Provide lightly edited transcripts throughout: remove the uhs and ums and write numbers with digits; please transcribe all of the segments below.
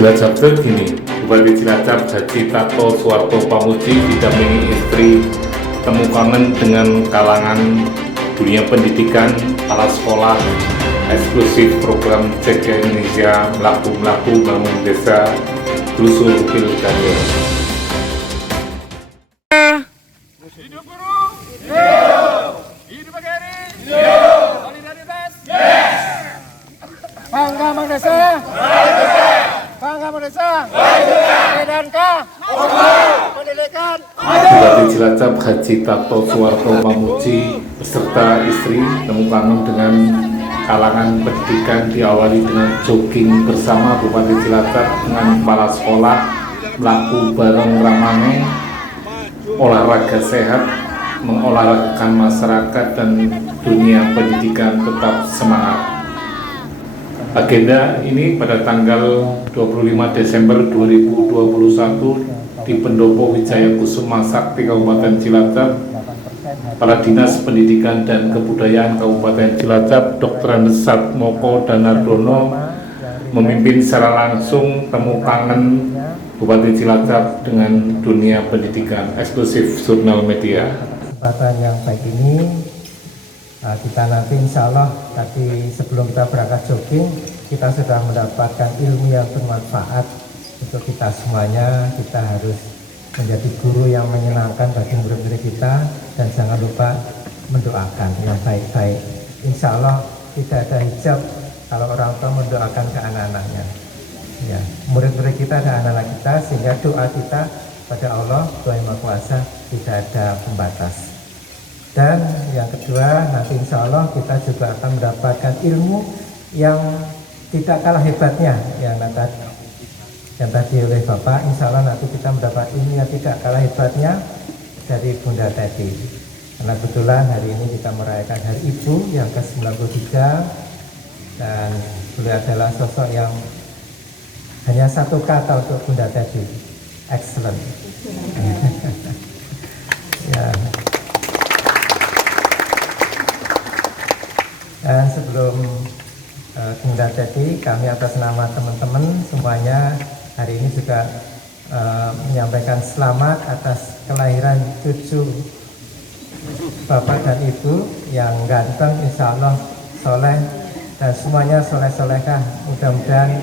Cilacap terkini, Bupati Cilacap Haji Tato Suwarto Pamuji didampingi istri temu kangen dengan kalangan dunia pendidikan, kepala sekolah, eksklusif program Jaga Indonesia, melaku bangun desa, telusur pilkada. Hidup guru, hidup! Hidup PGRI, hidup! Solidaritas, yes! Bangga Merdeka, Bangga Merdeka, Medanka, pendidikan. Bupati Cilacap Haji Tato Suwarto Pamuji beserta istri temu kangen dengan kalangan pendidikan diawali dengan jogging bersama Bupati Cilacap dengan kepala sekolah, melaku bareng ramane, olahraga sehat, mengolahragakan masyarakat dan dunia pendidikan tetap semangat. Agenda ini pada tanggal 25 Desember 2021 di Pendopo Wijaya Kusuma Sakti Kabupaten Cilacap, Kepala Dinas Pendidikan dan Kebudayaan Kabupaten Cilacap, Dr. Andes Satmoko Danardono memimpin secara langsung temu kangen Bupati Cilacap dengan dunia pendidikan, eksklusif Jurnal Media. Kesempatan yang baik ini kita nanti insya Allah tadi sebelum kita berangkat jogging kita sudah mendapatkan ilmu yang bermanfaat untuk kita semuanya. Kita harus menjadi guru yang menyenangkan bagi murid-murid kita dan jangan lupa mendoakan yang baik-baik. Insya Allah tidak ada hijab kalau orang tua mendoakan ke anak-anaknya. Ya, murid-murid kita ada anak-anak kita sehingga doa kita pada Allah Tuhan Yang Maha Kuasa tidak ada pembatas. Dan yang kedua nanti insya Allah kita juga akan mendapatkan ilmu yang tidak kalah hebatnya yang tadi oleh Bapak. Insya Allah nanti kita mendapat ilmu yang tidak kalah hebatnya dari Bunda Teti. Karena kebetulan hari ini kita merayakan Hari Ibu yang ke-93 dan beliau adalah sosok yang hanya satu kata untuk Bunda Teti, excellent. Ya. Dan sebelum Bunda Teti, kami atas nama teman-teman semuanya hari ini juga menyampaikan selamat atas kelahiran cucu Bapak dan Ibu yang ganteng, insya Allah soleh dan semuanya soleh-solehkah. Mudah-mudahan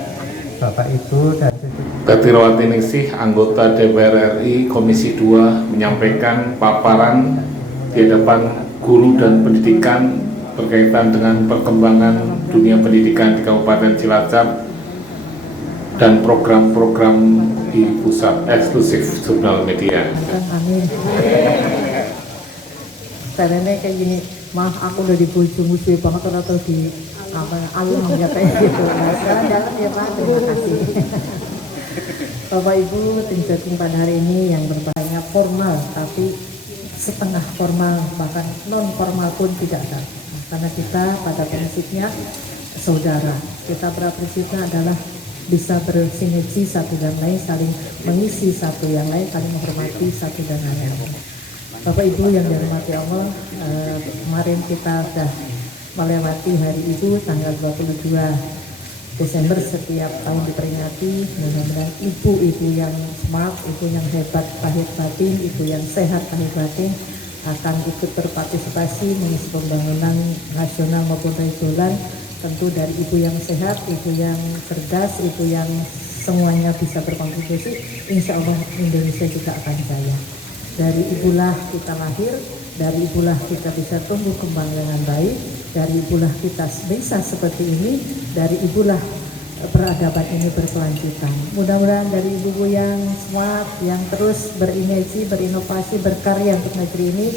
Bapak Ibu dan cucu Katirawati Ningsih, anggota DPR RI Komisi 2 menyampaikan paparan di hadapan guru dan pendidikan berkaitan dengan perkembangan dunia pendidikan di Kabupaten Cilacap dan program-program di pusat, eksklusif Jurnal Media. Amin. Caranya kayak gini, maaf aku udah dibujuk musuh banget atau di alam ya kayak gitu. Jalan ya Pak, terima kasih. Bapak Ibu, tim jogging pada hari ini yang bertanya formal tapi setengah formal bahkan non formal pun tidak ada. Karena kita pada prinsipnya saudara, kita pada prinsipnya adalah bisa bersinergi satu dan lain, saling mengisi satu yang lain, saling menghormati satu dan lain. Bapak Ibu yang dirahmati Allah, kemarin kita sudah melewati Hari Ibu tanggal 22 Desember setiap tahun diperingati. Mudah-mudahan ibu-ibu yang smart, ibu yang hebat lahir batin, ibu yang sehat lahir batin akan ikut berpartisipasi mengisi pembangunan nasional maupun regional, tentu dari ibu yang sehat, ibu yang cerdas, ibu yang semuanya bisa berkontribusi. Insya Allah Indonesia juga akan jaya. Dari ibulah kita lahir, dari ibulah kita bisa tumbuh kembang dengan baik, dari ibulah kita bisa seperti ini, dari ibulah peradaban ini berkelanjutan. Mudah-mudahan dari ibu-ibu yang smart, yang terus berinovasi, berinovasi, berkarya untuk negeri ini,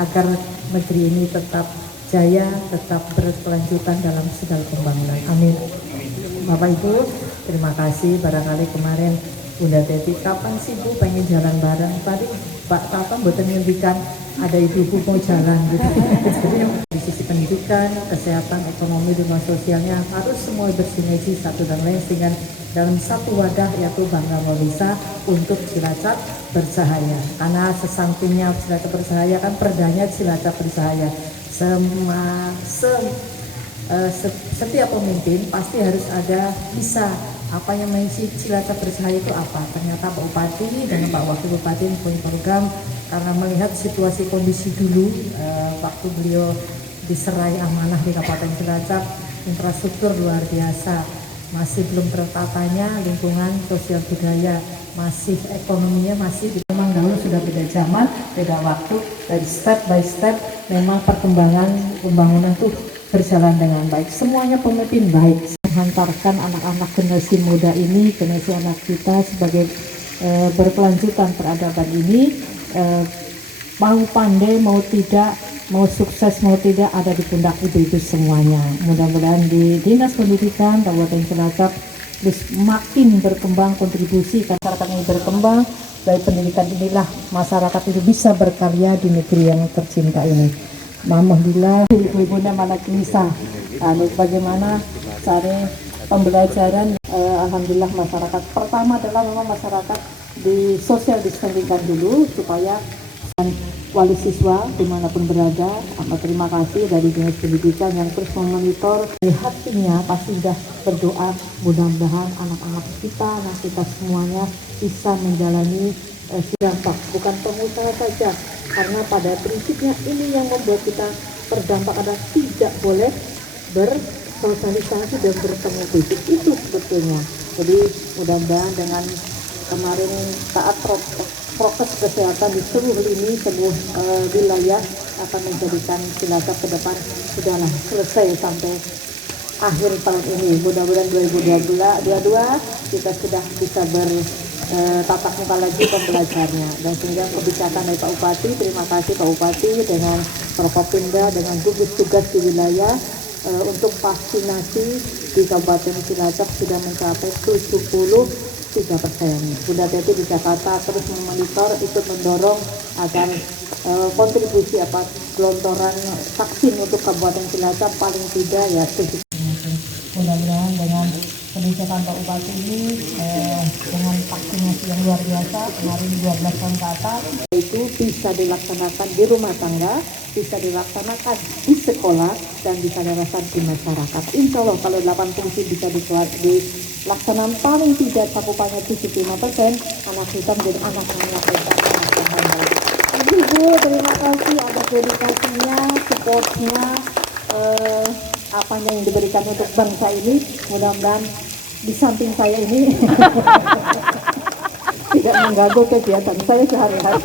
agar negeri ini tetap jaya, tetap berkelanjutan dalam segala pembangunan. Amin. Bapak Ibu, terima kasih. Barangkali kemarin Bunda Teti, kapan sih Bu pengen jalan bareng? Tadi Pak kapan buatan ngendikan ada ibu-ibu mau jalan gitu. Jadi di sisi pendidikan, kesehatan, ekonomi, dan sosialnya harus semua bersinergi satu dan lain sehingga dalam satu wadah yaitu Bangga Merdeka untuk Cilacap bercahaya. Karena sesampingnya Cilacap bercahaya kan perdanya Cilacap bercahaya. Setiap pemimpin pasti harus ada bisa apa yang mengisi Cilacap Bersih itu apa. Ternyata Pak Bupati dengan Pak Wakil Bupati punya program karena melihat situasi kondisi dulu waktu beliau diserai amanah di Kabupaten Cilacap, infrastruktur luar biasa, masih belum tertatanya lingkungan sosial budaya, masih ekonominya masih memang dahulu sudah beda zaman, beda waktu, dari step by step memang perkembangan pembangunan itu berjalan dengan baik. Semuanya pemimpin baik. Menghantarkan anak-anak generasi muda ini, generasi anak kita sebagai berkelanjutan peradaban ini, mau pandai mau tidak, mau sukses mau tidak, ada di pundak ibu-ibu semuanya. Mudah-mudahan di Dinas Pendidikan Kabupaten Cilacap terus makin berkembang kontribusi, karena masyarakat ini berkembang, dari pendidikan inilah masyarakat itu bisa berkarya di negeri yang tercinta ini. Alhamdulillah ibu-ibunya mana gelisah, bagaimana cara pembelajaran. Alhamdulillah masyarakat pertama adalah memang masyarakat di social distancing dulu supaya wali siswa dimanapun berada. Terima kasih dari Dinas Pendidikan yang terus memonitor. Dari hatinya pasti sudah berdoa mudah-mudahan anak-anak kita, anak kita semuanya bisa menjalani dampak, bukan pengusaha saja, karena pada prinsipnya ini yang membuat kita terdampak adalah tidak boleh bersosialisasi dan bertemu fisik, itu sebetulnya. Jadi mudah-mudahan dengan kemarin taat prokes kesehatan di seluruh lini, seluruh wilayah akan menjadikan Cilacap ke depan sudahlah selesai sampai akhir tahun ini. Mudah-mudahan 2022 kita sudah bisa bertatap muka lagi pembelajarnya, dan sehingga kebijakan dari Pak Bupati, terima kasih Pak Bupati dengan Forkopimda, dengan gugus tugas di wilayah untuk vaksinasi di Kabupaten Cilacap sudah mencapai 73%. Bunda Teti di Jakarta terus memonitor, ikut mendorong agar kontribusi gelontoran vaksin untuk Kabupaten Cilacap paling tidak ya 70%. Mudah-mudahan dengan kebijakan Pak Bupati ini dengan vaksinasi yang luar biasa kemarin 12 tahun ke atas, itu bisa dilaksanakan di rumah tangga, bisa dilaksanakan di sekolah, dan bisa dirasakan di masyarakat. Insya Allah kalau 8 fungsi bisa dilaksanakan paling tidak cakupannya 75%, anak kita menjadi anak yang menyampaikan anak yang baik. Ibu, terima kasih atas dedikasinya, supportnya, apanya yang diberikan untuk bangsa ini. Mudah-mudahan di samping saya ini tidak mengganggu kegiatan saya sehari-hari.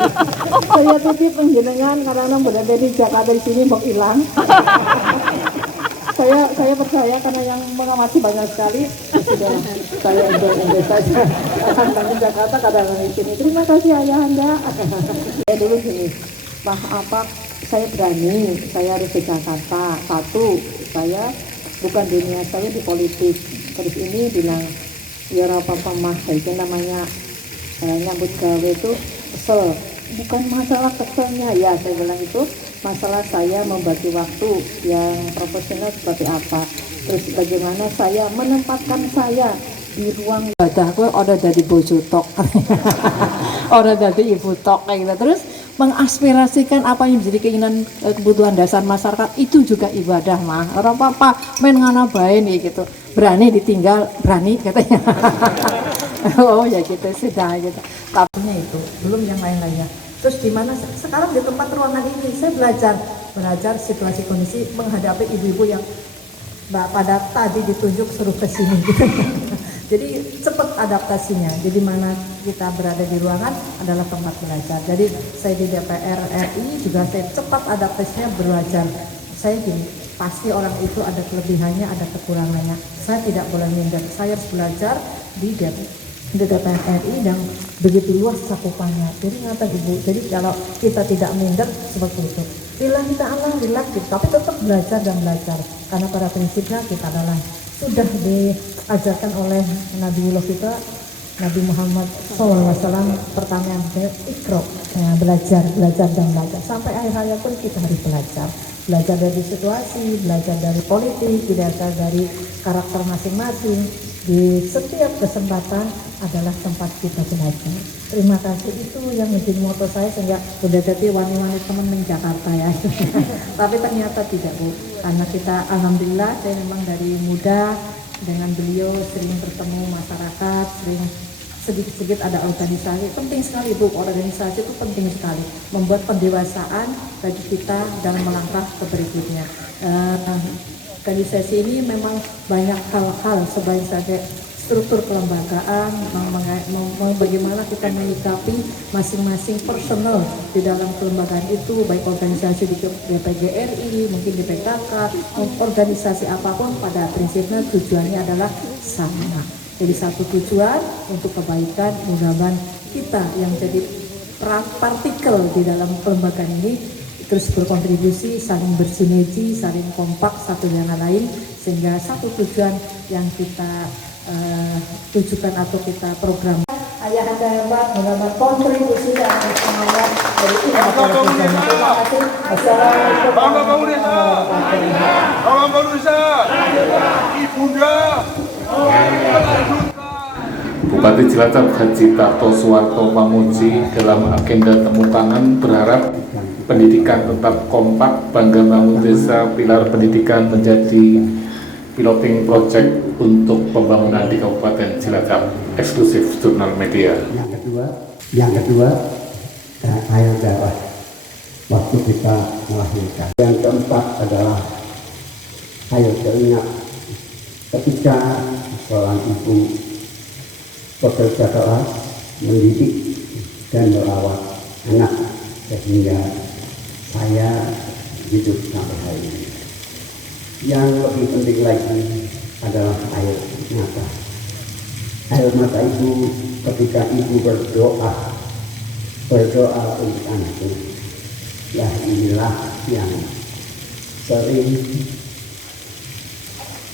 Saya titip penjenengan karena berada di Jakarta di sini mau hilang. saya percaya karena yang mengamati banyak sekali, sudah saya enjoy saja. Kadang di Jakarta, kadang di sini. Terima kasih Ayahanda. Saya dulu gini, saya berani, saya harus ke Jakarta. Satu, saya bukan dunia saya di politik. Terus ini bilang, ya apa-apa mah, itu namanya nyambut gawe itu kesel. Bukan masalah keselnya ya, saya bilang itu masalah saya membagi waktu yang profesional seperti apa. Terus bagaimana saya menempatkan saya di ruang ibadah. Aku udah jadi bojo tok, udah jadi ibu tok kayak gitu. Terus mengaspirasikan apa yang menjadi keinginan kebutuhan dasar masyarakat itu juga ibadah mah. Orang apa main ngana bae nih gitu. Berani ditinggal, berani katanya. Oh ya gitu sudah gitu. Tapinya itu belum yang lain-lainnya. Terus di mana sekarang di tempat ruangan ini saya belajar situasi kondisi menghadapi ibu-ibu yang pada tadi ditunjuk suruh ke sini gitu. Jadi cepat adaptasinya. Jadi mana kita berada di ruangan adalah tempat belajar. Jadi saya di DPR RI juga saya cepat adaptasinya belajar. Saya gini, pasti orang itu ada kelebihannya, ada kekurangannya. Saya tidak boleh minder. Saya harus belajar di DPR RI dan begitu luas cakupannya. Jadi ngata Ibu, jadi kalau kita tidak minder seperti itu. Lillahi ta'ala, lillahi, tapi tetap belajar dan belajar. Karena pada prinsipnya kita adalah sudah diajarkan oleh Nabiullah kita, Nabi Muhammad SAW, pertama yang ikro, belajar dan belajar. Sampai akhir hayat pun kita harus belajar. Belajar dari situasi, belajar dari politik, belajar dari karakter masing-masing. Di setiap kesempatan adalah tempat kita belajar. Terima kasih, itu yang menjadi moto saya sehingga udah jadi wani-wani teman di Jakarta ya. Tapi ternyata tidak Bu, karena kita alhamdulillah saya memang dari muda dengan beliau sering bertemu masyarakat, sering sedikit-sedikit ada organisasi. Penting sekali Bu, organisasi itu penting sekali, membuat pendewasaan bagi kita dalam melangkah ke berikutnya. Organisasi ini memang banyak hal-hal sebagai struktur kelembagaan, bagaimana kita menyikapi masing-masing personel di dalam kelembagaan itu, baik organisasi di DPGRI, mungkin di PKK, organisasi apapun, pada prinsipnya tujuannya adalah sama. Jadi satu tujuan untuk kebaikan, mudah-mudahan kita yang jadi partikel di dalam kelembagaan ini terus berkontribusi, saling bersinergi, saling kompak satu dengan lain, sehingga satu tujuan yang kita tujukan atau kita program. Ayah anda hebat, menambah kontribusi dan semangat dari kita. Terima kasih. Assalamualaikum warahmatullahi wabarakatuh. Salam Indonesia, Ibunda, Bupati Cilacap Haji Tarto Suwarto Pamuji dalam agenda temu tangan berharap pendidikan tetap kompak, bangga bangun desa, pilar pendidikan menjadi piloting project untuk pembangunan di Kabupaten Cilacap. Eksklusif Jurnal Media. Yang kedua, air darah waktu kita melahirkan. Yang keempat adalah air keringat ketika seorang ibu bekerja keras mendidik dan merawat anak sehingga saya hidup sampai hari ini. Yang lebih penting lagi adalah air mata. Air mata ibu ketika ibu berdoa untuk anaknya. Ya inilah yang sering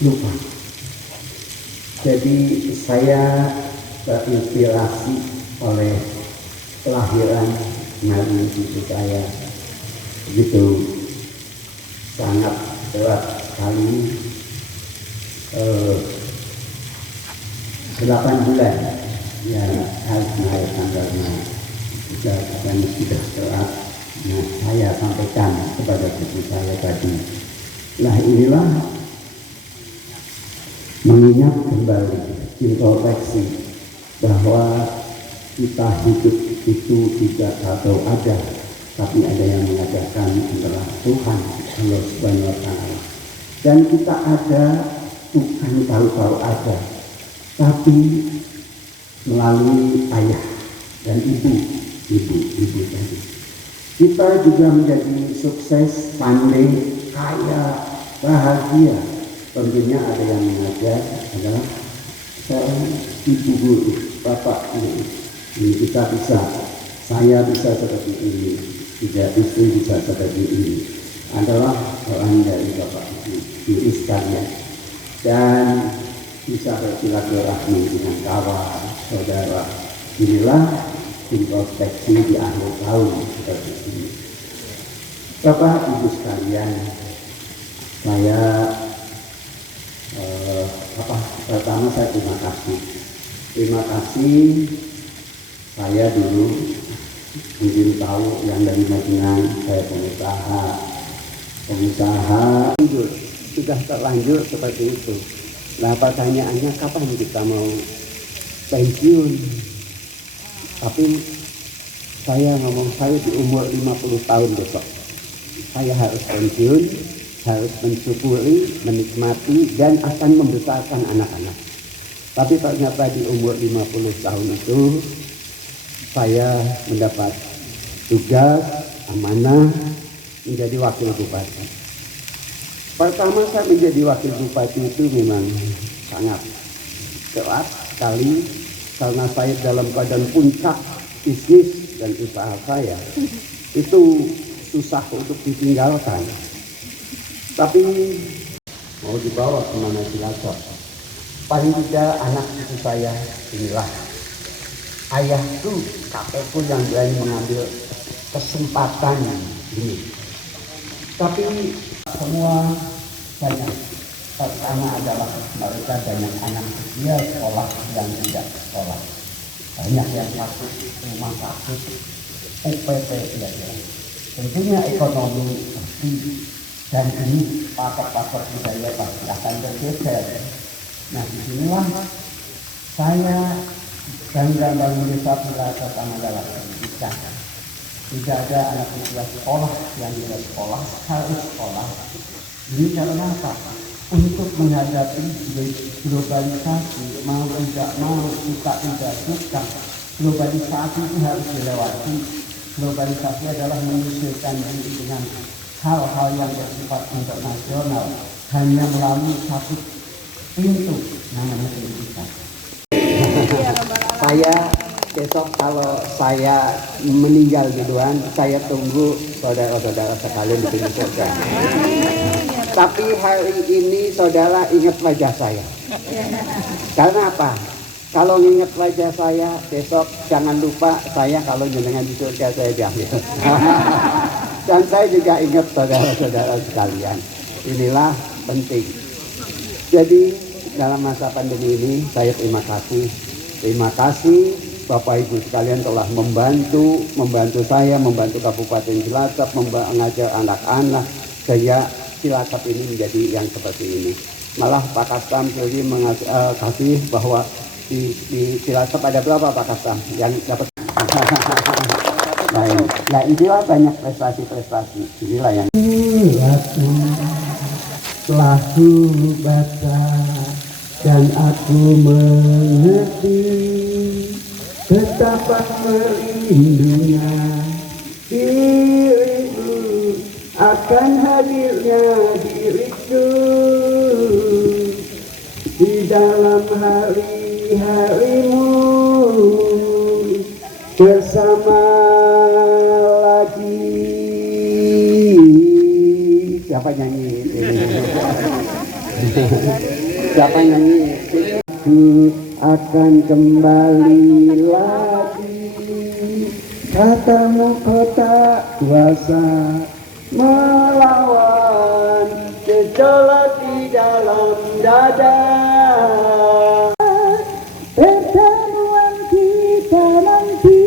lupa. Jadi saya terinspirasi oleh kelahiran Mary ibu saya, begitu sangat berat sekali, 8 bulan ya harus melahirkan karena sudah berat. Nah, saya sampaikan kepada ibu saya tadi, nah inilah mengingat kembali, introspeksi bahwa kita hidup itu tidak atau ada, tapi ada yang mengajarkan adalah Tuhan Allah Subhanahu wa Ta'ala. Dan kita ada bukan tahu-tahu ada, tapi melalui ayah dan ibu tadi. Kita juga menjadi sukses, pandai, kaya, bahagia. Tentunya ada yang mengajar adalah seorang ibu guru, bapak guru. Ini kita bisa, saya bisa seperti ini, tidak istri bisa seperti ini. Adalah orang dari bapak ibu sekalian, dan bisa bersilaturahmi dengan kawan, saudara. Inilah introspeksi di akhir tahun seperti ini. Bapak ibu sekalian, saya pertama saya terima kasih. Terima kasih, saya dulu mungkin tahu yang dari Magelang, saya pengusaha sudah terlanjur seperti itu. Nah pertanyaannya kapan kita mau pensiun? Tapi saya ngomong saya di umur 50 tahun besok saya harus pensiun, harus mensyukuri, menikmati dan akan membesarkan anak-anak. Tapi ternyata di umur 50 tahun itu saya mendapat tugas amanah menjadi wakil bupati. Pertama saya menjadi wakil bupati itu memang sangat keras sekali, karena saya dalam keadaan puncak bisnis dan usaha saya itu susah untuk ditinggalkan. Tapi mau dibawa kemana Cilacap, paling tidak anak cucu saya inilah ayahku, kakekku yang berani mengambil kesempatan ini. Tapi semua banyak. Pertama adalah mereka banyak anak kecil sekolah yang tidak sekolah. Banyak yang masuk rumah sakit, UPT ya. Tentunya ekonomi dan ini patok-patok budaya pasti akan bergeser. Nah, disinilah saya dan Bangun Desa Cilacap adalah pendidikan. Tidak ada anak usia sekolah yang tidak sekolah, harus sekolah. Ini karena apa? Untuk menghadapi globalisasi, mau tidak mau, kita tidak suka. Globalisasi itu harus dilewati. Globalisasi adalah menyesuaikan diri dengan hal-hal yang bersifat internasional. Hanya melalui satu pintu, namanya pendidikan. Saya besok kalau saya meninggal duluan, saya tunggu saudara-saudara sekalian di pintu surga. Tapi hari ini saudara ingat wajah saya. Karena apa? Kalau ingat wajah saya, besok jangan lupa saya kalau jenengan di surga saya diambil. Dan saya juga ingat saudara-saudara sekalian. Inilah penting. Jadi dalam masa pandemi ini saya terima kasih. Terima kasih Bapak Ibu sekalian telah membantu saya, membantu Kabupaten Cilacap, mengajar anak-anak sehingga Cilacap ini menjadi yang seperti ini. Malah Pak Kastam jadi kasih bahwa di Cilacap ada berapa Pak Kastam yang dapat. Nah inilah banyak prestasi-prestasi. Inilah yang telah ku baca dan aku mengerti betapa merindunya dirimu akan hadirnya diriku di dalam hari-harimu bersama lagi. Siapa nyanyi ini? Siapa nyanyi? Aku akan kembali lagi. Katamu kau tak kuasa melawan gejolak di dalam dada. Pertemuan kita nanti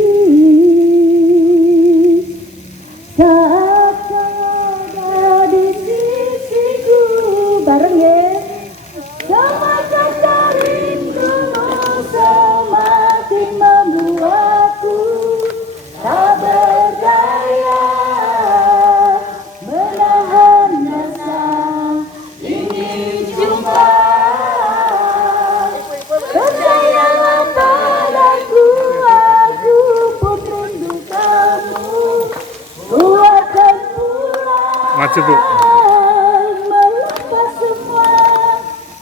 saat kau ada di sisiku bareng ya. Semacam rindumu semakin membuatku tak berdaya menahan rasa ingin jumpa. Percayalah padaku, aku pun rindu kamu. Ku akan pulang Maju Bu. melepas semua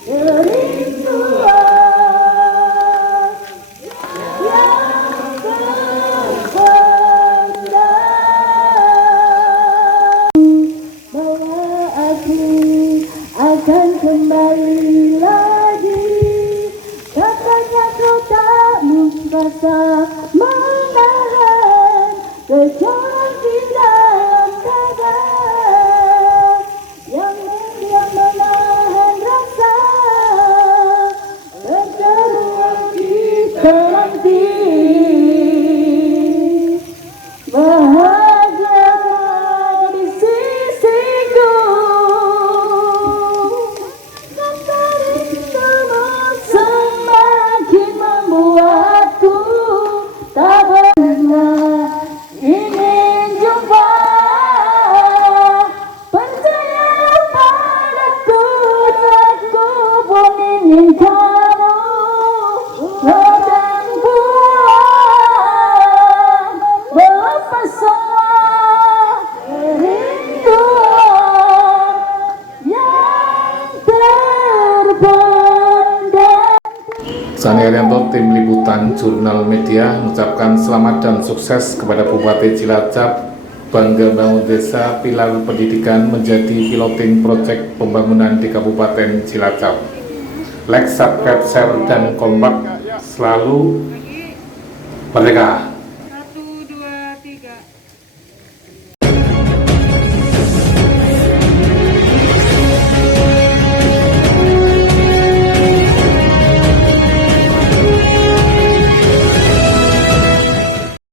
kerinduan yang terpendam. Bahwa aku akan kembali lagi. Katanya kau tak merasa menahan gejolak di dalam dada yang menahan rasa pertemuan kita nanti. Bahagia di sisiku. Kata rindumu semakin membuatku tak pernah ingin jumpa. Percayalah padaku, aku pun ingin kamu datang pulang melepas semua kerinduan yang terpendam. Sani Arianto, tim liputan Jurnal Media mengucapkan selamat dan sukses kepada Bupati Cilacap. Bangga Bangun Desa Pilar Pendidikan menjadi piloting proyek pembangunan di Kabupaten Cilacap. Like, subscribe, share, dan kompak selalu merdeka.